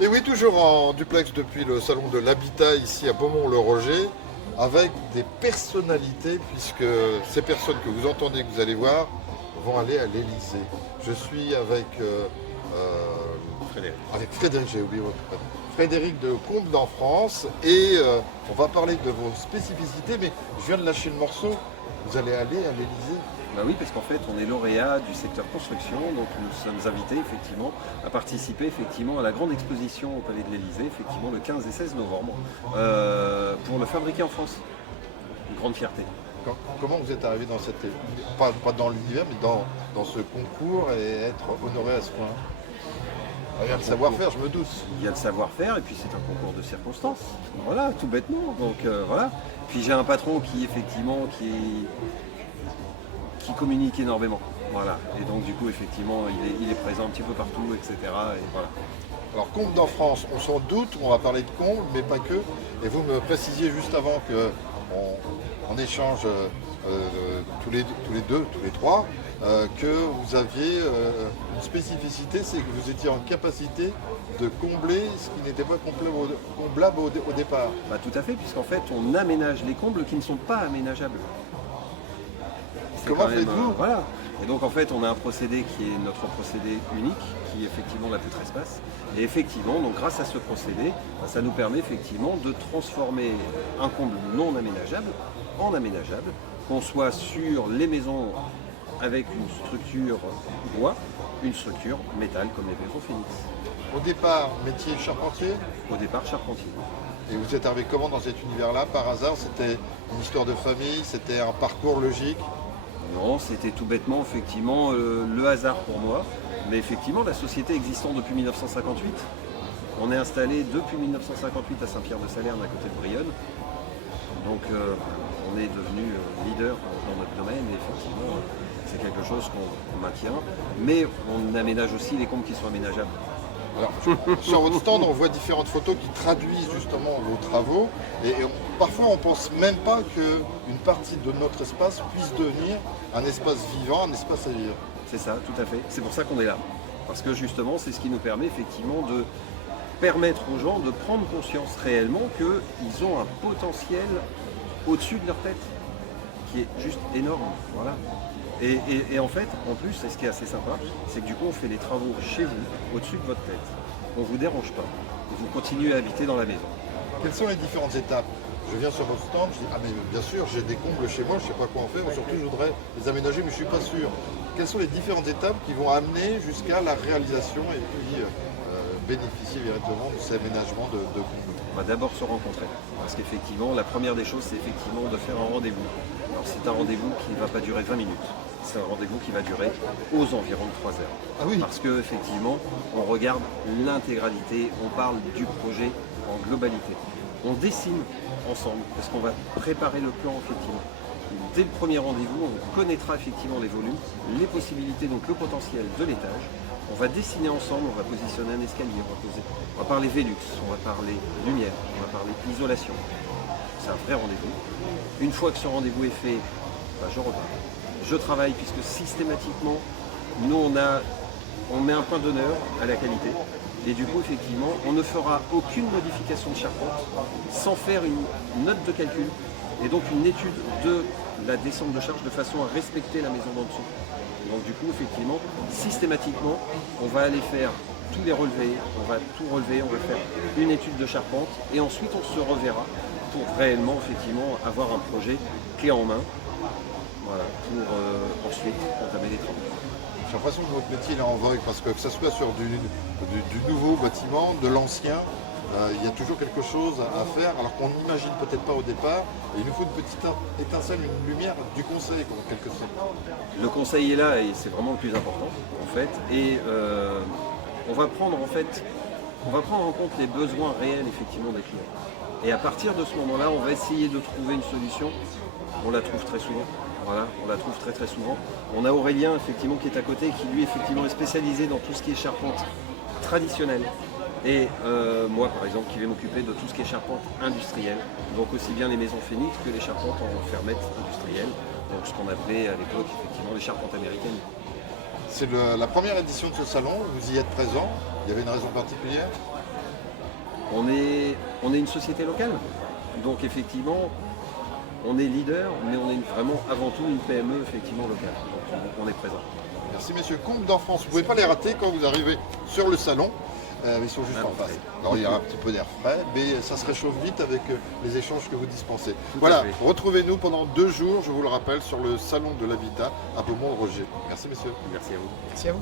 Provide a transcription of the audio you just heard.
Et oui, toujours en duplex depuis le salon de l'habitat ici à Beaumont-le-Roger, avec des personnalités, puisque ces personnes que vous entendez, que vous allez voir, vont aller à l'Elysée. Je suis Frédéric. avec Frédéric, j'ai oublié votre prénom. Frédéric de Comble en France, et on va parler de vos spécificités, mais je viens de lâcher le morceau. Vous allez aller à l'Elysée. Bah oui, parce qu'en fait, on est lauréat du secteur construction, donc nous sommes invités effectivement à participer effectivement à la grande exposition au Palais de l'Élysée, effectivement le 15 et 16 novembre, pour le fabriquer en France. Une grande fierté. Comment vous êtes arrivé dans cette, pas dans l'univers, mais dans ce concours et être honoré à ce point? Il y a le savoir-faire, je me doute. Il y a le savoir-faire et puis c'est un concours de circonstances. Voilà, tout bêtement. Donc voilà. Puis j'ai un patron qui effectivement qui communique énormément. Voilà. Et donc du coup effectivement il est présent un petit peu partout, etc. Et voilà. Alors, Comble en France, on s'en doute, on va parler de Comble, mais pas que. Et vous me précisiez juste avant que on échange tous les deux, tous les trois, que vous aviez une spécificité, c'est que vous étiez en capacité de combler ce qui n'était pas comblable au départ. Bah, tout à fait, puisqu'en fait on aménage les combles qui ne sont pas aménageables. C'est Comment quand même, faites-vous? voilà. Et donc en fait on a un procédé qui est notre procédé unique, qui est effectivement la poutre espace. Et effectivement, donc grâce à ce procédé, bah, ça nous permet effectivement de transformer un comble non aménageable en aménageable, qu'on soit sur les maisons avec une structure bois, une structure métal comme les maisons Phoenix. Au départ, métier charpentier, Au départ charpentier. et vous êtes arrivé comment dans cet univers-là? Par hasard, c'était une histoire de famille, c'était un parcours logique? Non, c'était tout bêtement effectivement le hasard pour moi. Mais effectivement, la société existant depuis 1958, on est installé depuis 1958 à Saint-Pierre-de-Salerne, à côté de Brionne. Donc on est devenu leader dans notre domaine et effectivement c'est quelque chose qu'on maintient. Mais on aménage aussi les combles qui sont aménageables. Alors, sur votre stand, on voit différentes photos qui traduisent justement vos travaux. Parfois, on ne pense même pas qu'une partie de notre espace puisse devenir un espace vivant, un espace à vivre. C'est ça, tout à fait. C'est pour ça qu'on est là. Parce que justement, c'est ce qui nous permet effectivement de permettre aux gens de prendre conscience réellement qu'ils ont un potentiel au-dessus de leur tête, qui est juste énorme. Voilà. Et en fait, en plus, c'est ce qui est assez sympa, c'est que du coup, on fait les travaux chez vous, au-dessus de votre tête. On ne vous dérange pas. Et vous continuez à habiter dans la maison. Quelles sont les différentes étapes? Je viens sur votre stand, je dis, ah mais bien sûr, j'ai des combles chez moi, je ne sais pas quoi en faire, ou surtout je voudrais les aménager, mais je ne suis pas sûr. Quelles sont les différentes étapes qui vont amener jusqu'à la réalisation et puis bénéficier véritablement de ces aménagements de combles? On va d'abord se rencontrer. Parce qu'effectivement, la première des choses, c'est effectivement de faire un rendez-vous. Alors c'est un rendez-vous qui ne va pas durer 20 minutes. C'est un rendez-vous qui va durer aux environs de 3 heures. Ah oui. Parce qu'effectivement, on regarde l'intégralité, on parle du projet en globalité. On dessine ensemble, parce qu'on va préparer le plan effectivement. Dès le premier rendez-vous, on connaîtra effectivement les volumes, les possibilités, donc le potentiel de l'étage. On va dessiner ensemble, on va positionner un escalier, on va parler Velux, on va parler lumière, on va parler isolation. C'est un vrai rendez-vous. Une fois que ce rendez-vous est fait, bah, je repars. Je travaille puisque systématiquement, nous on met un point d'honneur à la qualité. Et du coup, effectivement, on ne fera aucune modification de charpente sans faire une note de calcul et donc une étude de la descente de charge de façon à respecter la maison d'en dessous. Donc du coup, effectivement, systématiquement, on va aller faire tous les relevés, on va tout relever, on va faire une étude de charpente et ensuite on se reverra pour réellement, effectivement, avoir un projet clé en main, voilà, pour ensuite entamer les travaux. J'ai l'impression que votre métier il est en vogue parce que ce soit sur du nouveau bâtiment, de l'ancien, il y a toujours quelque chose à faire alors qu'on n'imagine peut-être pas au départ. Et il nous faut une petite étincelle, une lumière du conseil en quelque sorte. Le conseil est là et c'est vraiment le plus important en fait. Et on va prendre en compte les besoins réels effectivement des clients. Et à partir de ce moment-là, on va essayer de trouver une solution. On la trouve très souvent. Voilà, on la trouve très très souvent. On a Aurélien effectivement qui est à côté, qui lui effectivement est spécialisé dans tout ce qui est charpente traditionnelle. Et moi par exemple qui vais m'occuper de tout ce qui est charpente industrielle. Donc aussi bien les maisons Phoenix que les charpentes en fermettes industrielles. Donc ce qu'on appelait à l'époque effectivement les charpentes américaines. C'est la première édition de ce salon, vous y êtes présent, il y avait une raison particulière? On est une société locale, donc effectivement, on est leader, mais on est vraiment avant tout une PME effectivement locale. Donc on est présent. Merci messieurs. Comble d'en France, vous ne pouvez pas les rater quand vous arrivez sur le salon. Ils sont juste en face. Alors il y a un petit peu d'air frais, mais ça se réchauffe vite avec les échanges que vous dispensez. Voilà, retrouvez-nous pendant 2 jours, je vous le rappelle, sur le salon de l'habitat à Beaumont-le-Roger. Merci messieurs. Merci à vous. Merci à vous.